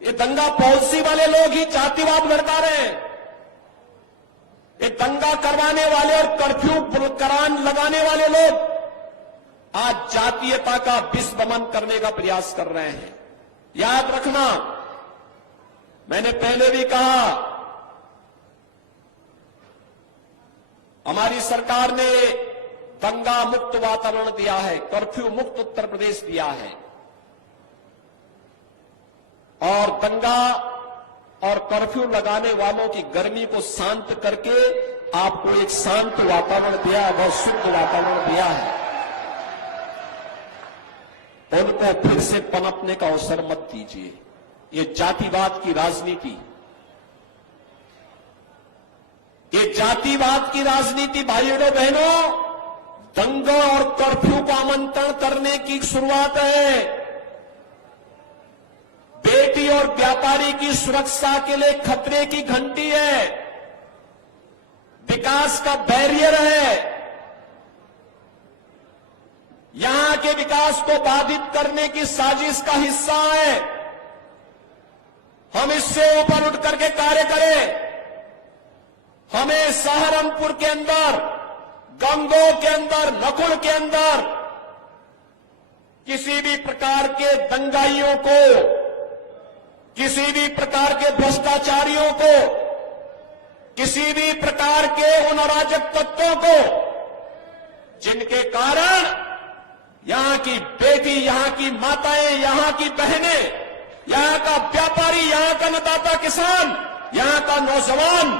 ये दंगा पॉलिसी वाले लोग ही जातिवाद भड़का रहे हैं। ये दंगा करवाने वाले और कर्फ्यू करान लगाने वाले लोग आज जातीयता का विस्मरण करने का प्रयास कर रहे हैं। याद रखना, मैंने पहले भी कहा, हमारी सरकार ने दंगा मुक्त वातावरण दिया है, कर्फ्यू मुक्त उत्तर प्रदेश दिया है और दंगा और कर्फ्यू लगाने वालों की गर्मी को शांत करके आपको एक शांत वातावरण दिया है, बहुत शुद्ध वातावरण दिया है। उनको फिर से पनपने का अवसर मत दीजिए। ये जातिवाद की राजनीति, ये जातिवाद की राजनीति भाइयों और बहनों, दंगा और कर्फ्यू को आमंत्रण करने की शुरुआत है। बेटी और व्यापारी की सुरक्षा के लिए खतरे की घंटी है, विकास का बैरियर है। यहां के विकास को बाधित करने की साजिश का हिस्सा है। हम इससे ऊपर उठ करके कार्य करें। हमें सहारनपुर के अंदर, गंगोह के अंदर, नकुल के अंदर किसी भी प्रकार के दंगाइयों को, किसी भी प्रकार के भ्रष्टाचारियों को, किसी भी प्रकार के उन अराजक तत्वों को जिनके कारण यहां की बेटी, यहां की माताएं, यहां की बहनें, यहां का व्यापारी, यहां का अन्नदाता किसान, यहां का नौजवान,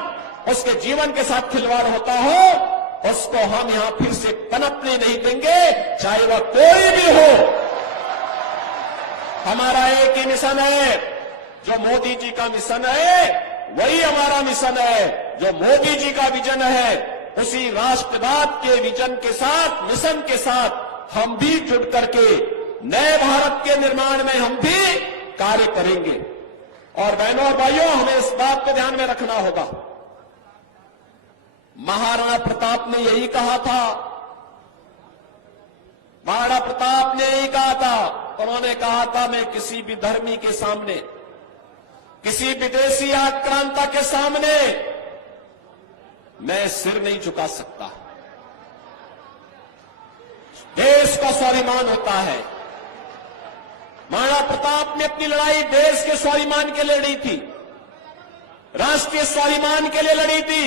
उसके जीवन के साथ खिलवाड़ होता हो, उसको हम यहां फिर से पनपने नहीं देंगे, चाहे वह कोई भी हो। हमारा एक ही मिशन है, जो मोदी जी का मिशन है वही हमारा मिशन है। जो मोदी जी का विजन है, उसी राष्ट्रवाद के विजन के साथ, मिशन के साथ हम भी जुड़ करके नए भारत के निर्माण में हम भी कार्य करेंगे। और बहनों और भाइयों, हमें इस बात को ध्यान में रखना होगा, महाराणा प्रताप ने यही कहा था, महाराणा प्रताप ने यही कहा था। उन्होंने कहा था, मैं किसी भी धर्मी के सामने, किसी विदेशी आक्रांता के सामने मैं सिर नहीं झुका सकता। देश का स्वाभिमान होता है। महाराणा प्रताप ने अपनी लड़ाई देश के स्वाभिमान के लिए लड़ी थी, राष्ट्रीय स्वाभिमान के लिए लड़ी थी।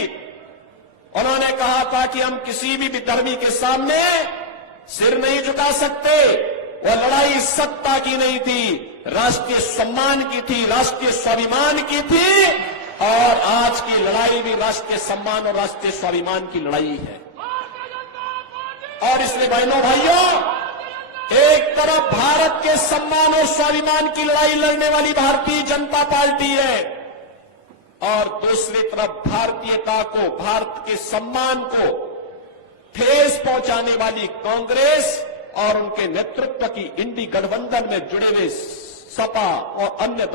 उन्होंने कहा था कि हम किसी भी विधर्मी के सामने सिर नहीं झुका सकते। वह लड़ाई सत्ता की नहीं थी, राष्ट्रीय सम्मान की थी, राष्ट्रीय स्वाभिमान की थी। और आज की लड़ाई भी राष्ट्रीय सम्मान और राष्ट्रीय स्वाभिमान की लड़ाई है। और इसलिए बहनों भाइयों, एक तरफ भारत के सम्मान और स्वाभिमान की लड़ाई लड़ने वाली भारतीय जनता पार्टी है और दूसरी तरफ भारतीयता को, भारत के सम्मान को ठेस पहुंचाने वाली कांग्रेस और उनके नेतृत्व की इंडी गठबंधन में जुड़े हुए सपा और अन्य